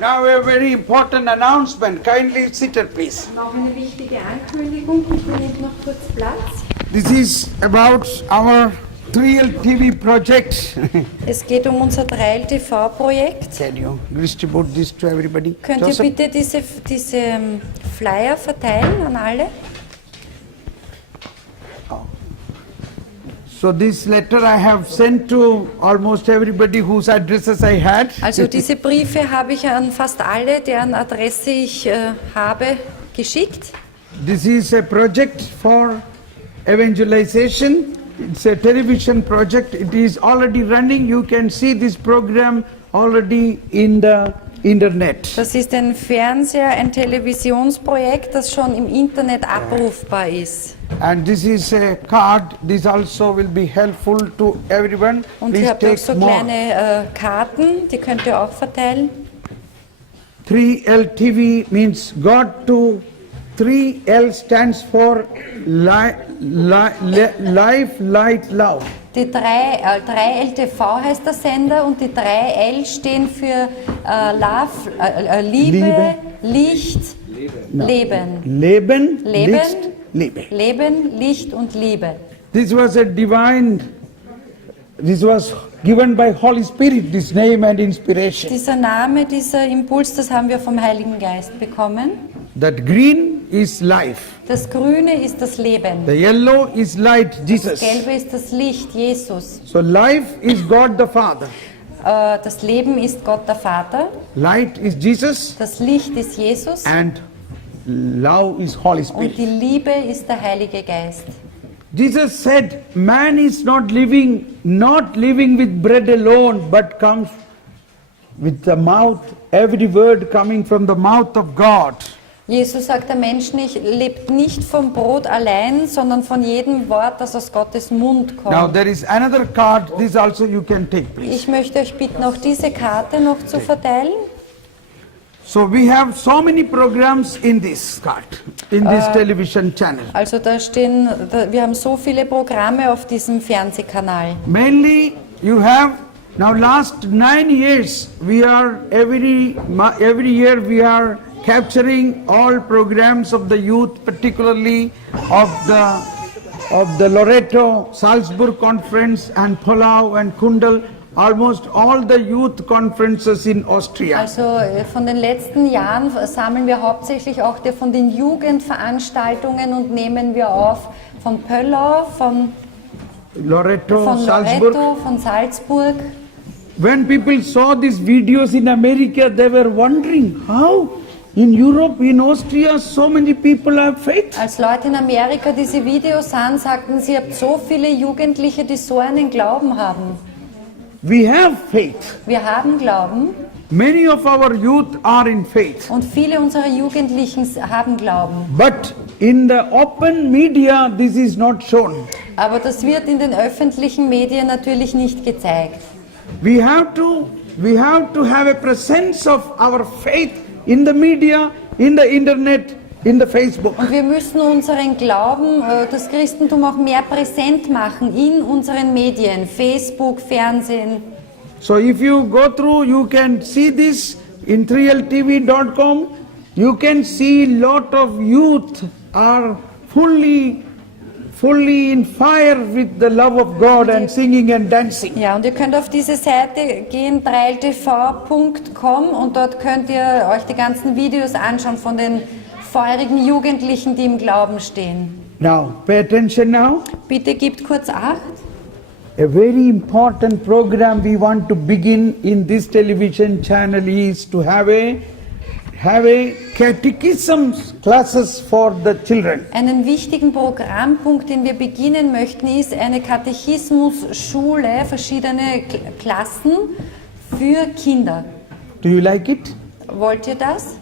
Now a very important announcement. Kindly sit at please. Noch eine wichtige Ankündigung. Bitte nehmt noch kurz Platz. This is about our 3L TV project. Es geht um unser 3L TV-Projekt. Can you distribute this to everybody? Könnt ihr Joseph? bitte diese Flyer verteilen an alle? So this letter I have sent to almost everybody whose addresses I had. Also diese Briefe habe ich an fast alle, deren Adresse ich habe, geschickt. This is a project for evangelization. It's a television project. It is already running. You can see this program already in the internet. Das ist ein ein Televisionsprojekt, das schon im Internet abrufbar ist. And this is a card. This also will be helpful to everyone. Und Please ihr habt auch take so more. kleine Karten, die könnt ihr auch verteilen. 3L TV means God to 3L stands for life, light, love. Die 3LTV heißt der Sender und die 3L stehen für Liebe, Licht, Leben. Leben, Leben, Licht, Liebe. Leben, Licht und Liebe. This was given by Holy Spirit, this name and inspiration. Dieser Name, dieser Impuls, das haben wir vom Heiligen Geist bekommen. That green is life. Das Grüne ist das Leben. The yellow is light, Das Jesus. Gelbe ist das Licht, Jesus. So life is God the Father. Das Leben ist Gott der Vater. Light is Jesus. Das Licht ist Jesus. And love is Holy Spirit. Und die Liebe ist der Heilige Geist. Jesus said, man is not living with bread alone, but comes with the mouth, every word coming from the mouth of God. Jesus sagt, der Mensch lebt nicht vom Brot allein, sondern von jedem Wort, das aus Gottes Mund Now kommt. there is another card, this also you can take please. Ich möchte euch bitten, auch diese Karte noch zu verteilen. So we have so many programs in this card, in this television channel. Also wir haben so viele Programme auf diesem Fernsehkanal. Mainly you have, now last 9 years, we are every year we are capturing all programs of the youth, particularly of the Loreto, Salzburg conference and Palau and Kundal, almost all the youth conferences in Austria. Also von den letzten Jahren sammeln wir hauptsächlich auch von den Jugendveranstaltungen und nehmen wir auf von Pöllau, von Loreto, Salzburg. Loreto, von Salzburg. When people saw these videos in America, they were wondering how in Europe, in Austria, so many people have faith. Als Leute in Amerika diese Videos sahen, sagten sie, ihr habt so viele Jugendliche, die so einen Glauben haben. We have faith. Wir haben Glauben Many of our youth are in faith. und viele unserer Jugendlichen haben Glauben. But in the open media, this is not shown. Aber das wird in den öffentlichen Medien natürlich nicht gezeigt. We have to have a presence of our faith in the media, in the internet, in the Facebook. Und wir müssen unseren Glauben, das Christentum auch mehr präsent machen in unseren Medien, Facebook, Fernsehen. So if you go through, you can see this in 3ltv.com. You can see lot of youth are fully in fire with the love of God and singing and dancing. Ja, und ihr könnt auf diese Seite gehen, 3ltv.com, und dort könnt ihr euch die ganzen Videos anschauen von den feurigen Jugendlichen, die im Glauben stehen. Now, pay attention now. Bitte gebt kurz Acht. A very important program we want to begin in this television channel is to have a catechism classes for the children. Einen wichtigen Programmpunkt, den wir beginnen möchten, ist eine Katechismusschule, verschiedene Klassen für Kinder. Do you like it? Wollt ihr das?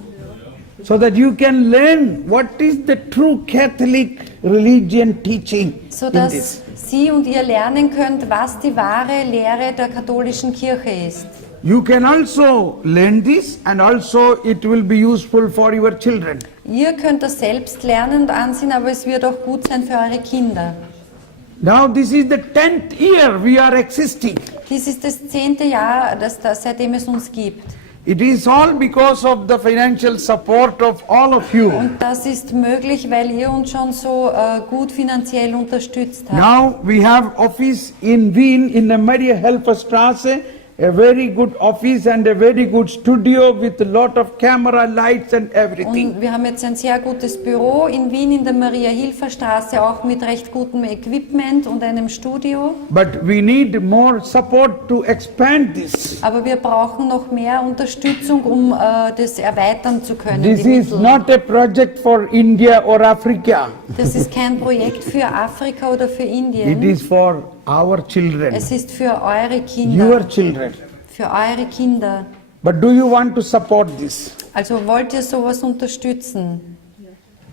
So that you can learn what is the true Catholic religion teaching So in dass this. Sie und ihr lernen könnt, was die wahre Lehre der katholischen Kirche ist. You can also learn this and also it will be useful for your children. Ihr könnt das selbst lernen und ansehen, aber es wird auch gut sein für eure Kinder. Now this is the 10th year we are existing. Dies ist das 10. Jahr, seitdem es uns gibt. It is all because of the financial support of all of you. Und das ist möglich, weil ihr uns schon so gut finanziell unterstützt habt. Now we have office in Wien in the Maria Helferstraße, a very good office and a very good studio with a lot of camera, lights and everything. Und wir haben jetzt ein sehr gutes Büro in Wien in der Maria-Hilfer-Straße, auch mit recht gutem Equipment und einem Studio. But we need more support to expand this. Aber wir brauchen noch mehr Unterstützung, um das erweitern zu können. This die is Mittel. not a project for India or Africa. Das ist kein Projekt für Afrika oder für It Indien. is for our children, Es ist für eure Kinder. your children. Für eure Kinder. But do you want to support this? Also wollt ihr sowas unterstützen?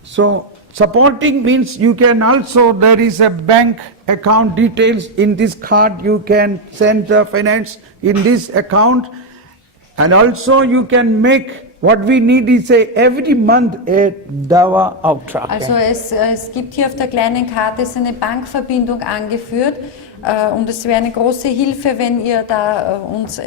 So supporting means you can also, there is a bank account details in this card, you can send the finance in this account, and also you can make, what we need is every month a Dawa Auftrag. Also es gibt hier auf der kleinen Karte ist eine Bankverbindung angeführt und es wäre eine große Hilfe, wenn ihr da uns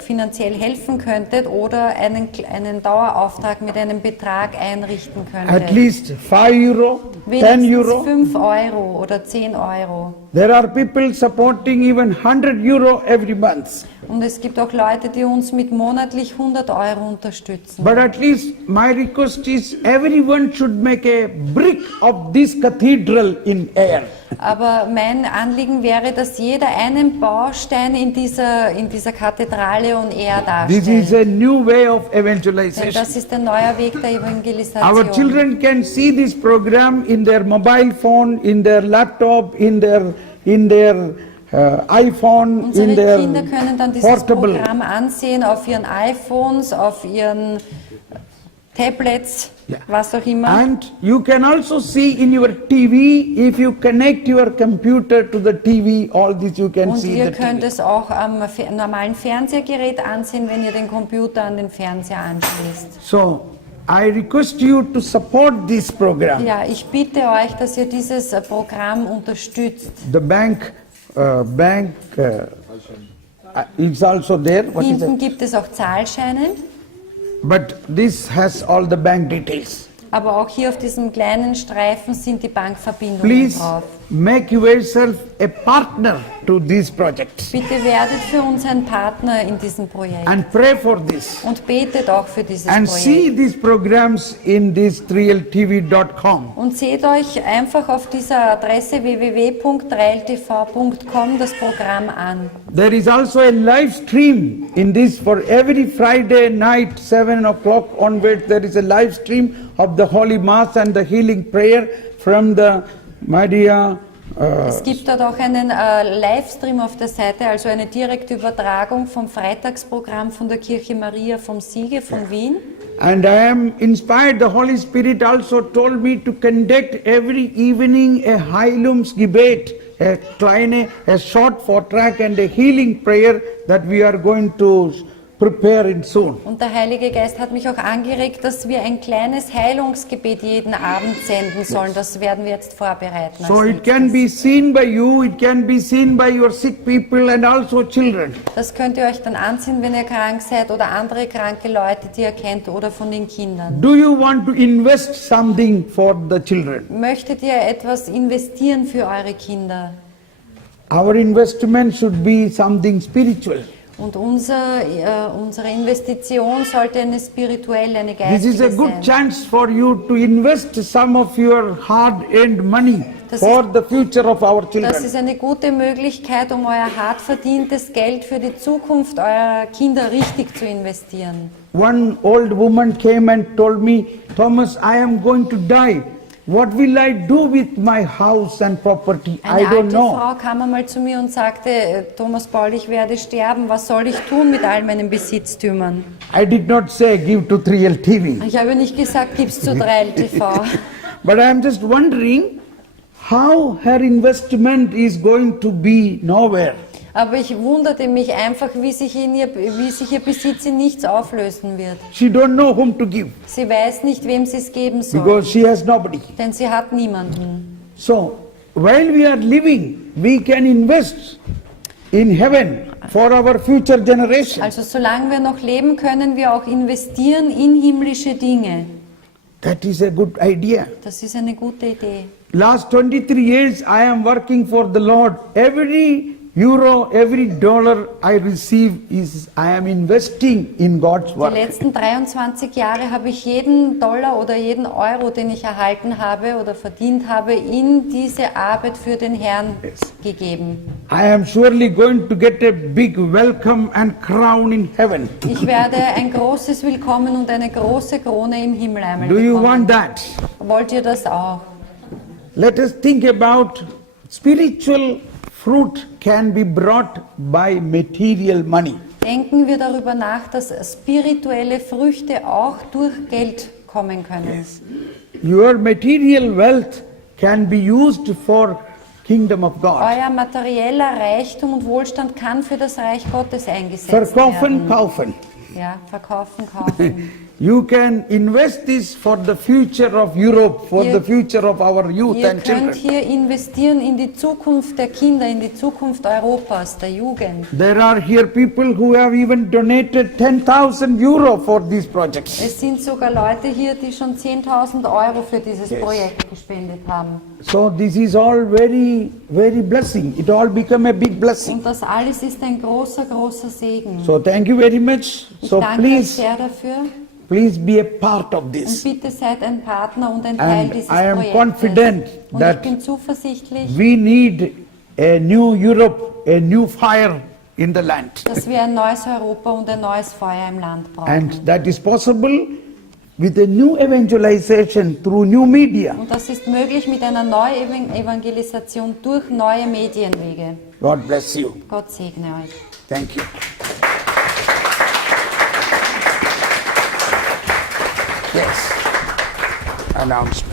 finanziell helfen könntet oder einen Dauerauftrag mit einem Betrag einrichten At könntet. least 5 euro, 10 Wenigstens euro. 5 Euro oder 10 Euro. There are people supporting even 100 euro every month. Und es gibt auch Leute, die uns mit monatlich 100 Euro unterstützen. But at least my request is everyone should make a brick of this cathedral in air. Aber mein Anliegen wäre, dass jeder einen Baustein in dieser Kathedrale und er This is darstellt. a new way of Denn evangelization. das ist ein neuer Weg der Our Evangelisation. children can see this program in their mobile phone, in their laptop, in their iPhone, Unsere in their Kinder können dann dieses portable. Programm ansehen auf ihren iPhones, auf ihren Tablets, Yeah. was auch immer. And you can also see in your TV, if you connect your computer to the TV, all this you can Und see ihr the könnt TV. es auch am normalen Fernsehgerät ansehen, wenn ihr den Computer an den Fernseher anschließt. So, I request you to support this program. Ja, ich bitte euch, dass ihr dieses Programm unterstützt. The bank is also there. What is Hinten it? gibt es auch Zahlscheine, But this has all the bank details. aber auch hier auf diesem kleinen Streifen sind die Bankverbindungen Please drauf. make yourself a partner to this project Bitte werdet für uns ein Partner in diesem Projekt and pray for this und betet auch für dieses and see Projekt. these programs in this 3ltv.com. Und seht euch einfach auf dieser Adresse www.3ltv.com das Programm an. There is also a live stream in this for every Friday night 7 o'clock onwards. There is a live stream of the Holy Mass and the healing prayer from the Maria. Es gibt dort auch einen Livestream auf der Seite, also eine direkte Übertragung vom Freitagsprogramm von der Kirche Maria vom Siege von Wien. And I am inspired, the Holy Spirit also told me to conduct every evening a Heilungsgebet, a short Vortrag and a healing prayer that we are going to prepare it soon. Und der Heilige Geist hat mich auch angeregt, dass wir ein kleines Heilungsgebet jeden Abend senden sollen. Das werden wir jetzt vorbereiten. So als it can be nächstes. seen by you, it can be seen by your sick people and also children. Das könnt ihr euch dann ansehen, wenn ihr krank seid oder andere kranke Leute, die ihr kennt oder von den Kindern. Do you want to invest something for the children? Möchtet ihr etwas investieren für eure Kinder? Our investment should be something spiritual. Und unsere Investition sollte eine spirituelle, eine This is a geistige good sein. chance for you to invest some of your hard-earned money Das for the future of our Das children. ist eine gute Möglichkeit, um euer hart verdientes Geld für die Zukunft eurer Kinder richtig zu investieren. One old woman came and told me, Thomas, I am going to die. What will I do with my house and property? I Eine don't alte know. Frau kam einmal zu mir und sagte, Thomas Paul, ich werde sterben, was soll ich tun mit all meinen Besitztümern? I did not say give to 3LTV. Ich habe nicht gesagt, gib's zu 3LTV. But I am just wondering how her investment is going to be nowhere. Aber ich wunderte mich einfach, wie sich ihr Besitz in nichts auflösen wird. She don't know whom to give Sie weiß nicht, wem sie es geben soll, because she has nobody. denn sie hat niemanden. So while we are living, we can invest in heaven for our future generation. Also solange wir noch leben, können wir auch investieren in himmlische Dinge. That is a good idea. Das ist eine gute Idee. Last 23 years I am working for the Lord. Every euro, every dollar I receive is I am investing in God's Die work. letzten 23 Jahre habe ich jeden Dollar oder jeden Euro, den ich erhalten habe oder verdient habe, in diese Arbeit für den Herrn gegeben. I am surely going to get a big welcome and crown in heaven. Ich werde ein großes Willkommen und eine große Krone im Himmel einmal Do you want bekommen. that? Wollt ihr das auch? Let us think about spiritual fruit can be brought by material money. Denken wir darüber nach, dass spirituelle Früchte auch durch Geld kommen können. Your material wealth can be used for kingdom of God. Euer materieller Reichtum und Wohlstand kann für das Reich Gottes eingesetzt Verkaufen, werden. kaufen. Ja, verkaufen, kaufen. You can invest this for the future of Europe, for Ihr- the future of our youth Ihr and könnt children. hier investieren in die Zukunft der Kinder, in die Zukunft Europas, der Jugend. There are here people who have even donated 10,000 euro for these projects. Es sind sogar Leute hier, die schon 10.000 Euro für dieses Yes. Projekt gespendet haben. So this is all very, very blessing. It all become a big blessing. Und das alles ist ein großer, großer Segen. So thank you very much. Ich So danke euch please, sehr dafür please be a part of und this. bitte seid ein Partner und ein Teil And dieses I am Projektes. confident Und ich that bin zuversichtlich, we need a new Europe, a new fire in the land. dass wir ein neues Europa und ein neues Feuer im Land brauchen. And that is possible with a new evangelization through new media. Und das ist möglich mit einer neuen Evangelisation durch neue Medienwege. God bless you. Gott segne euch. Thank you. Yes. Announcement.